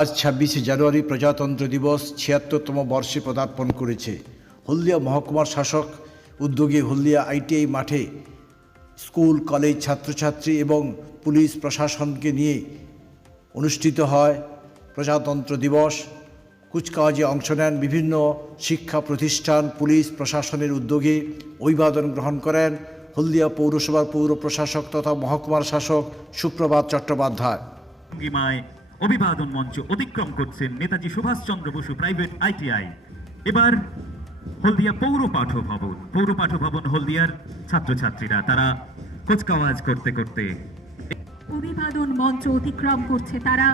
আজ ছাব্বিশে জানুয়ারি প্রজাতন্ত্র দিবস ছিয়াত্তরতম বর্ষে পদার্পণ করেছে। হলদিয়া মহকুমার শাসক উদ্যোগে হলদিয়া আইটিআই মাঠে স্কুল, কলেজ, ছাত্রছাত্রী এবং পুলিশ প্রশাসনকে নিয়ে অনুষ্ঠিত হয় প্রজাতন্ত্র দিবস। কুচকাওয়াজে অংশ নেন বিভিন্ন শিক্ষা প্রতিষ্ঠান, পুলিশ প্রশাসনের উদ্যোগে অভিবাদন গ্রহণ করেন হলদিয়া পৌরসভার পৌর প্রশাসক তথা মহকুমার শাসক সুপ্রভাত চট্টোপাধ্যায়। অভিবাদন মঞ্চ অতিক্রম করছেন নেতাজি সুভাষচন্দ্র বসু প্রাইভেট আইটিআই। এবার হলদিয়া পৌর পাঠ ভবন। পৌর পাঠ ভবন হলদিয়ার ছাত্রছাত্রীরা তারা কুচকাওয়াজ করতে করতে অভিবাদন মঞ্চ অতিক্রম করছে তারা।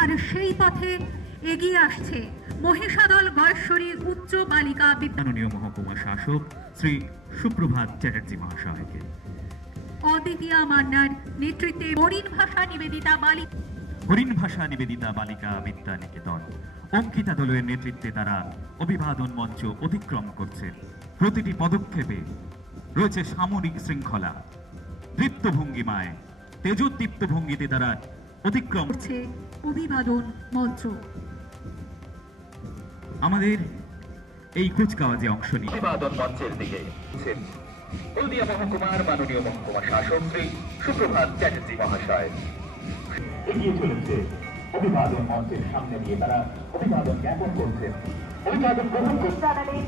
আর সেই পথে এগিয়ে আসছে মহিষাদল গয়েশ্বরী উচ্চ বালিকা বিদ্যা মহকুমা শাসক শ্রী সুপ্রভাত চ্যাটার্জি মহাশয়কে। অদ্বিতীয়া মান্নার নেতৃত্বে মরিন ভাষা নিবেদিতা বালিকা হরিণ ভাষা নিবেদিতা বালিকা বিদ্যা নিকেতন। অঙ্কিতা দলের নেতৃত্বে তারা অভিবাদন মঞ্চ অতিক্রম করছে। প্রতিটি পদক্ষেপে রয়েছে সামরিক শৃঙ্খলা। দীপ্ত ভঙ্গিমায় তেজোদ্দীপ্ত ভঙ্গিতে তারা অতিক্রম করছে অভিবাদন মঞ্চ। আমাদের এই কুচকাওয়াজে অংশ নিয়ে। অভিবাদন মঞ্চের দিকে হলদিয়া মহকুমার মাননীয় মহকুমা শাসক শ্রী সুপ্রভাত চ্যাটার্জি মহাশয়। এগিয়ে চলেছে। অভিবাদন মঞ্চের সামনে দিয়ে তারা অভিবাদন জ্ঞাপন করছেন অভিবাদন গ্রহণ জানালেন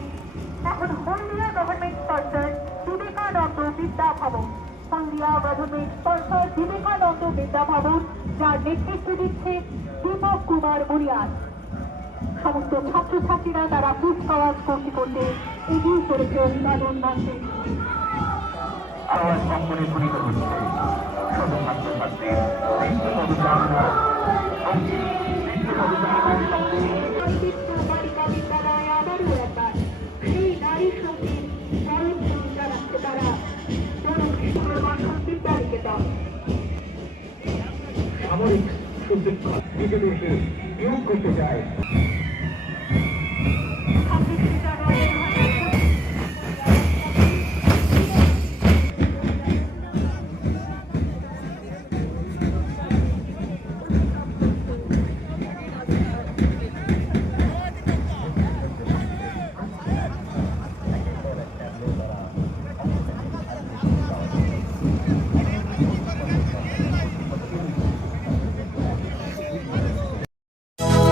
এখন হলদিয়া গভর্নমেন্ট বিবেকানন্দ বিদ্যা ভবন। হলদিয়া গভর্নমেন্ট বিবেকানন্দ বিদ্যা ভবন, যার নেতৃত্ব দিচ্ছে দীপক কুমার বুনিয়াদ সমস্ত ছাত্রছাত্রীরা তারা কুচকাওয়াজ করতে করতে এগিয়ে চলেছে অভিবাদন মঞ্চে। আওয়াজ কম্পনে ধ্বনিত হচ্ছে। শত ছাত্রছাত্রীর পদচারণা অঙ্কিত নৃত্য পদচারণার সঙ্গে বিদ্যা বালিকা বিদ্যালয় আবারও একবার সেই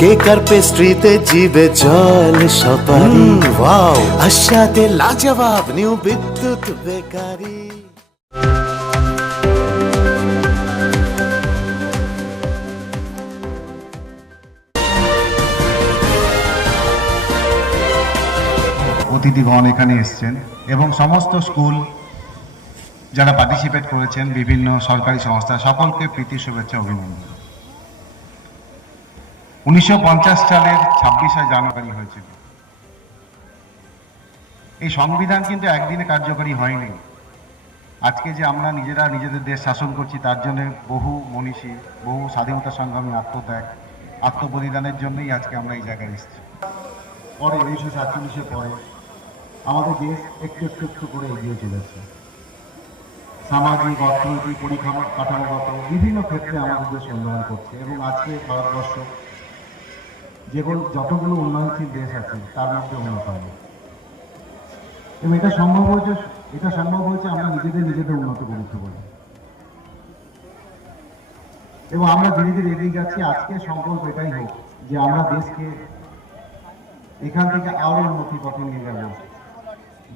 কেক আর পেস্ট্রিতে জিবে জল সপারি ওয়াও। আশাতে লাজবাব নিউ বিদ্যুৎ বেকারি। অতিথি ভবন এখানে এসছেন এবং সমস্ত স্কুল যারা পার্টিসিপেট করেছেন বিভিন্ন সরকারি সংস্থা সকলকে প্রীতি শুভেচ্ছা অভিনন্দন। উনিশশো পঞ্চাশ সালের ছাব্বিশে জানুয়ারি হয়েছিল। এই সংবিধান কিন্তু একদিনে কার্যকরী হয়নি। আজকে যে আমরা নিজেরা নিজেদের দেশ শাসন করছি, তার জন্য বহু মনীষী, বহু স্বাধীনতা সংগ্রামী আত্মত্যাগ, আত্মবলিদানের জন্যই আজকে আমরা এই জায়গায় এসেছি। পরে উনিশশো সাতচল্লিশের পরে আমাদের দেশ একটু একটু একটু করে এগিয়ে চলেছে। সামাজিক, অর্থনৈতিক পরিকাঠামো কাঠামোগত বিভিন্ন ক্ষেত্রে আমাদের দেশ উন্নয়ন করছে এবং আজকে ভারতবর্ষ যেগুলো যতগুলো উন্নয়নশীল দেশ আছে, তার মধ্যে অন্যতম এবং এটা সম্ভব হয়েছে, এটা সম্ভব হয়েছে আমরা নিজেদের নিজেদের উন্নত করতে বলে এবং আমরা ধীরে ধীরে এগিয়ে যাচ্ছি, আজকে সংকল্প এটাই হোক যে আমরা দেশকে এখান থেকে আরও উন্নতি পথে নিয়ে যাব।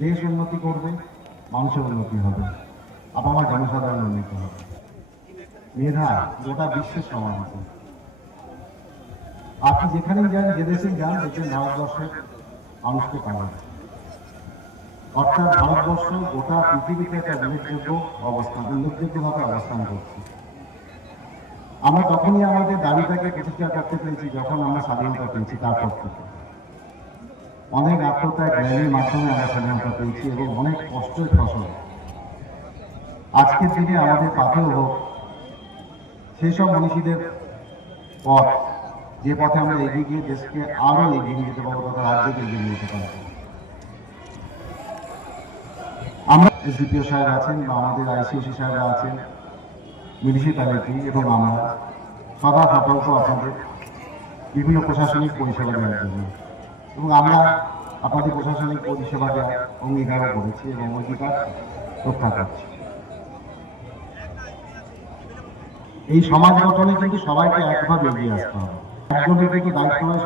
দেশ উন্নতি করবে, মানুষের উন্নতি হবে, আবার আমার জনসাধারণ উন্নতি হবে। মেধা গোটা বিশ্বের সমাহিত আপনি যেখানেই যান, যে দেশেই যান দেখবেন ভারতবর্ষের মানুষকে পাবেন অর্থাৎ ভারতবর্ষ গোটা পৃথিবীতে একটা উল্লেখযোগ্য অবস্থান, উল্লেখযোগ্যভাবে অবস্থান করছে। আমরা তখনই আমাদের দাবিটাকে প্রতিষ্ঠা করতে পেরেছি যখন আমরা স্বাধীনতা পেয়েছি, তারপর থেকে। অনেক আত্মত্যাগ র্যালির মাধ্যমে আমরা স্বাধীনতা পেয়েছি এবং অনেক কষ্টের ফসল। আজকের দিনে আমাদের পাথেও হোক সেই সব মনীষীদের পথ যে পথে আমরা এগিয়ে গিয়ে দেশকে আরও এগিয়ে নিয়ে যেতে পারব তথা রাজ্যকে এগিয়ে নিয়ে যেতে পারব। আমরা এসডিপিও সাহেব আছেন বা আমাদের আইসিএসি সাহেবরা আছেন মিউনিসিপ্যালিটি এবং আমরা। সদা সতর্ক আপনাদের বিভিন্ন প্রশাসনিক পরিষেবা দেওয়ার জন্য। এবং আমরা আপনাদের প্রশাসনিক পরিষেবা দেওয়ার অঙ্গীকারও করেছি এবং অঙ্গীকার রক্ষা করছি। এই সমাজ গঠনে কিন্তু সবাইকে একভাবে এগিয়ে আসতে হবে।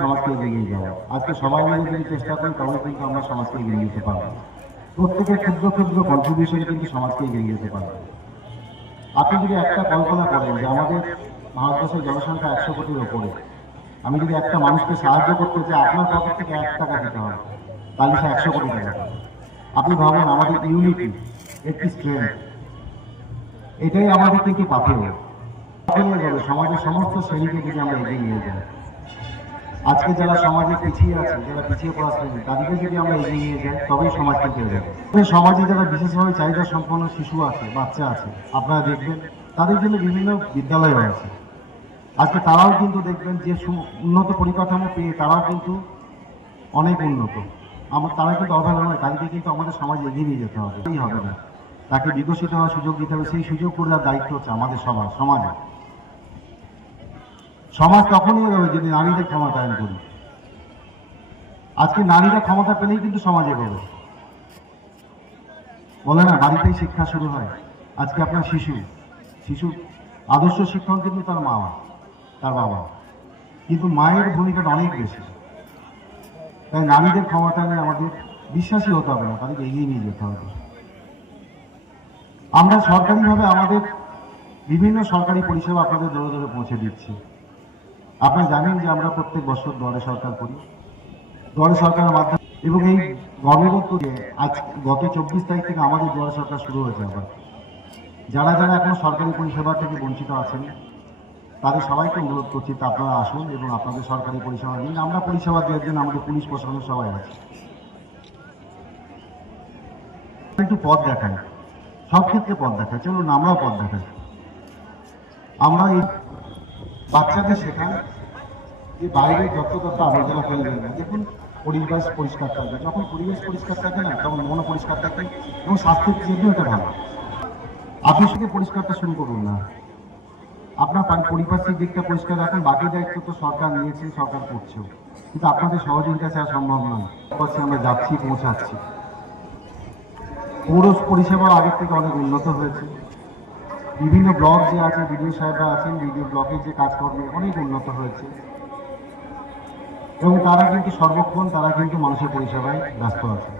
সমাজকে এগিয়ে আজকে সবাই মিলে যদি চেষ্টা তবে আমরা সমাজকে এগিয়ে প্রত্যেকের সমাজকে এগিয়ে যেতে পারবে। আপনি যদি একটা কল্পনা করেন যে আমাদের ভারতবর্ষের জনসংখ্যা একশো কোটির ওপরে, আমি যদি একটা মানুষকে সাহায্য করতে চাই, আপনার পকেট থেকে এক টাকা দিতে হবে, তাহলে সে একশো কোটি টাকা। আপনি ভাবুন, আমাদের ইউনিটি একটি স্ট্রেংথ এটাই আমাদের কিন্তু পাথেয়। পাথেয় সমাজের সমস্ত শ্রেণীকে যদি আমরা এগিয়ে নিয়ে যাই। আজকে যারা সমাজে পিছিয়ে আছে, যারা পিছিয়ে পড়া শ্রেণি তাদেরকে যদি আমরা এগিয়ে নিয়ে যাই, তবেই সমাজ কিন্তু এগোবে সমাজে যারা বিশেষভাবে চাহিদা সম্পন্ন শিশু আছে, বাচ্চা আছে, আপনারা দেখবেন, তাদের জন্য বিভিন্ন বিদ্যালয় আছে আজকে তারাও কিন্তু দেখবেন যে উন্নত পরিকাঠামো পেয়ে তারাও কিন্তু অনেক উন্নত। আমার তারা কিন্তু অভাব নয়, তাদেরকে কিন্তু আমাদের সমাজ এগিয়ে নিয়ে যেতে হবে। হবে না। তাকে বিকশিত হওয়ার সুযোগ দিতে হবে। সেই সুযোগ করে দায়িত্ব হচ্ছে আমাদের সবার সমাজে সমাজ তখনই হবে যদি নারীদের ক্ষমতায়ন করি আজকে নারীরা ক্ষমতা পেলেই কিন্তু সমাজ এগোবে। বলে না, বাড়িতেই শিক্ষা শুরু হয়। আজকে আপনার শিশু। শিশু আদর্শ শিক্ষক কিন্তু তার মা। তার বাবা। কিন্তু মায়ের ভূমিকাটা অনেক বেশি। তাই নারীদের ক্ষমতা নিয়ে আমাদের বিশ্বাসী হতে হবে না, তাদেরকে এগিয়ে নিয়ে যেতে হবে। আমরা সরকারিভাবে আমাদের বিভিন্ন সরকারি পরিষেবা আপনাদের দূরে দূরে পৌঁছে দিচ্ছি। আপনারা জানেন যে আমরা প্রত্যেক বছর দরে সরকার করি। দরে সরকারের মাধ্যমে এবং এই করে আজ গত চব্বিশ তারিখ থেকে আমাদের দরে সরকার শুরু হয়েছে আবার। যারা যারা এখনও সরকারি পরিষেবা থেকে বঞ্চিত আছেন, তাদের সবাইকে অনুরোধ করছি আপনারা আসুন এবং আপনাদের সরকারি পরিষেবা নিন। আমরা পরিষেবা দেওয়ার জন্য আমাদের পুলিশ প্রশাসন সবাই আছে। একটু পথ দেখায় সব ক্ষেত্রে পথ দেখায় চলুন, আমরাও পথ দেখাই। আমরা এই বাচ্চাদের শেখান যে বাইরে যত তত আবর্জনা ফেলবেন না দেখুন, পরিবেশ পরিষ্কার থাকবে যখন পরিবেশ পরিষ্কার থাকে না, তখন মন পরিষ্কার থাকবে এবং স্বাস্থ্যের জন্য এটা ভালো। আপনি শুধু পরিষ্কারটা শুরু করুন না। আপনার পারি- পারিপার্শ্বিক দিকটা পরিষ্কার রাখুন। বাকি দায়িত্ব তো সরকার নিয়েছে, সরকার করছেও কিন্তু আপনাদের সহযোগিতা ছাড়া সম্ভব নয়। আমরা যাচ্ছি, পৌঁছাচ্ছি। পৌর পরিষেবা আগের থেকে অনেক উন্নত হয়েছে। বিভিন্ন ব্লগ যে আছে, বিডিও সাহেবরা আছেন, বিডিও ব্লকের যে কাজকর্মে অনেক উন্নত হয়েছে। এবং তারা কিন্তু সর্বক্ষণ, তারা কিন্তু মানুষের পরিষেবায় ব্যস্ত আছে।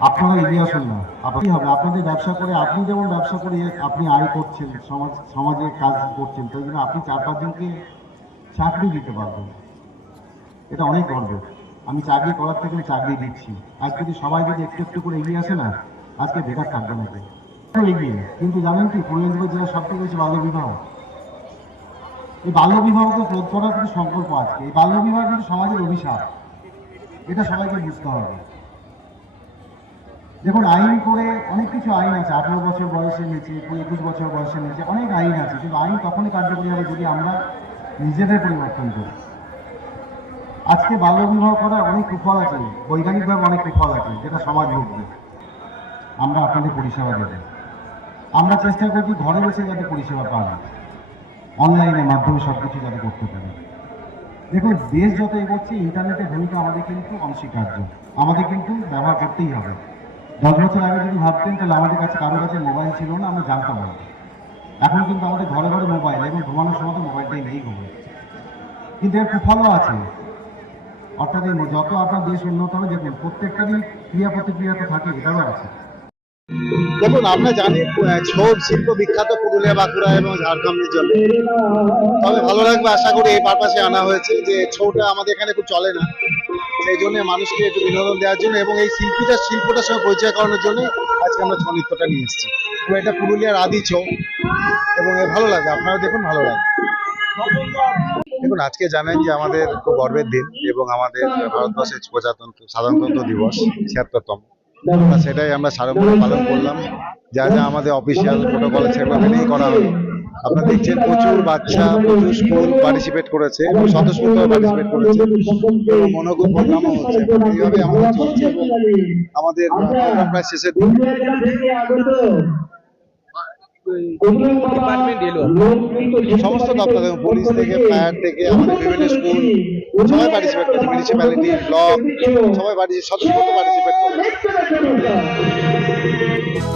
আপনারা এগিয়ে আসুন না। আপনি হবে আপনাদের ব্যবসা করে, আপনি যেমন ব্যবসা করে আপনি আয় করছেন, সমাজ, সমাজে কাজ করছেন, তাই জন্য আপনি চার পাঁচজনকে চাকরি দিতে পারবেন। এটা অনেক গর্বের। আমি চাকরি করার থেকে চাকরি দিচ্ছি। আজ যদি সবাই যদি একটু একটু করে এগিয়ে আসে না, আজকে বেকার থাকবে না। এগিয়ে কিন্তু জানেন কি পূর্ব মেদিনীপুর জেলার সব থেকে বেশি বাল্য বিবাহ। এই বাল্য বিবাহকে রোধ করার কিন্তু সংকল্প আছে। এই বাল্য বিবাহ কিন্তু সমাজের অভিশাপ। এটা সবাইকে বুঝতে হবে। দেখুন, আইন করে অনেক কিছু আইন আছে। আঠেরো বছর বয়সে নিচে, একুশ বছর বয়সে নিচে অনেক আইন আছে। কিন্তু আইন তখনই কার্যকরী হবে যদি আমরা নিজেদের পরিবর্তন করি। আজকে বাল্য বিবাহ করার অনেক কুফল আছে। বৈজ্ঞানিকভাবে অনেক কুফল আছে, যেটা সমাজ ভুগবে আমরা আপনাদের পরিষেবা দেব। আমরা চেষ্টা করছি ঘরে বসে যাতে পরিষেবা পান অনলাইনের মাধ্যমে সব কিছু যাতে করতে পারে। দেখুন, দেশ যত এগোচ্ছে, ইন্টারনেটের ভূমিকা আমাদের কিন্তু অনস্বীকার্য। আমাদের কিন্তু ব্যবহার করতেই হবে। দশ বছর আগে যদি ভাবতেন, তাহলে আমাদের কাছে কারোর কাছে মোবাইল ছিল না, আমরা জানতাম না। এখন কিন্তু আমাদের ঘরে ঘরে মোবাইল, এবং ঘুমানোর সময় তো মোবাইলটাই নেই ঘুমে কিন্তু এর কুফলও আছে। অর্থাৎ যত আপনার দেশ উন্নত হবে, দেখুন, প্রত্যেকটারই ক্রিয়া প্রতিক্রিয়া তো থাকে, এটাও আছে। দেখুন, আমরা জানি ছৌ শিল্প বিখ্যাত পুরুলিয়া, বাঁকুড়া এবং ঝাড়গ্রামের জন্য। তবে ভালো লাগবে, আশা করি এই পারপাসে আনা হয়েছে যে ছৌটা আমাদের এখানে খুব চলে না। সেই জন্য মানুষকে একটু বিনোদন দেওয়ার জন্য এবং এই শিল্পীটা, শিল্পটার সঙ্গে পরিচয় করানোর জন্য আজকে আমরা ছৌ নৃত্যটা নিয়ে এসেছি। এবং এটা পুরুলিয়ার আদি ছৌ, এবং এ ভালো লাগে আপনারা দেখুন ভালো লাগবে। দেখুন, আজকে জানেন যে আমাদের খুব গর্বের দিন এবং আমাদের ভারতবর্ষের প্রজাতন্ত্র, সাধারণতন্ত্র দিবস ছিয়াত্তরতম। তা সেটাই আমরা সাড়ম্বরে পালন করলাম। যা যা আমাদের অফিসিয়াল প্রোটোকল সেগুলো মেনেই করা হলো। আপনারা দেখছেন প্রচুর বাচ্চা প্রচুর স্কুল পার্টিসিপেট করেছে এবং স্বতঃস্ফূর্ত পার্টিসিপেট করেছে। এবং মনোযোগ প্রোগ্রামও হচ্ছে। এইভাবে আমাদের চলছে আমাদের প্রোগ্রাম প্রায় শেষের দিকে। সমস্ত দপ্তর পুলিশ থেকে ফায়ার থেকে আমাদের বিভিন্ন স্কুল সবাই পার্টিসিপেট করেছে মিউনিসিপ্যালিটি ব্লক সবাই পার্টিসিপেট স্বতঃস্ফূর্ত পার্টিসিপেট করেছে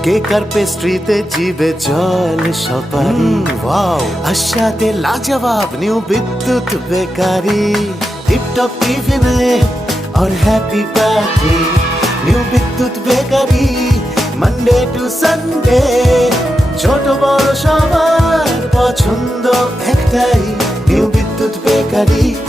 কেক আর পেস্ট্রিতে জিবে জল সপারি ওয়াও আশাতে লাজবাব নিউ বিদ্যুৎ বেকারি টিপটপ টিফিনে और happy party new Bidyut bakery Monday to Sunday ছোট বড় সবার পছন্দ একটাই নিউ বিদ্যুৎ বেকারি প্রতিদিন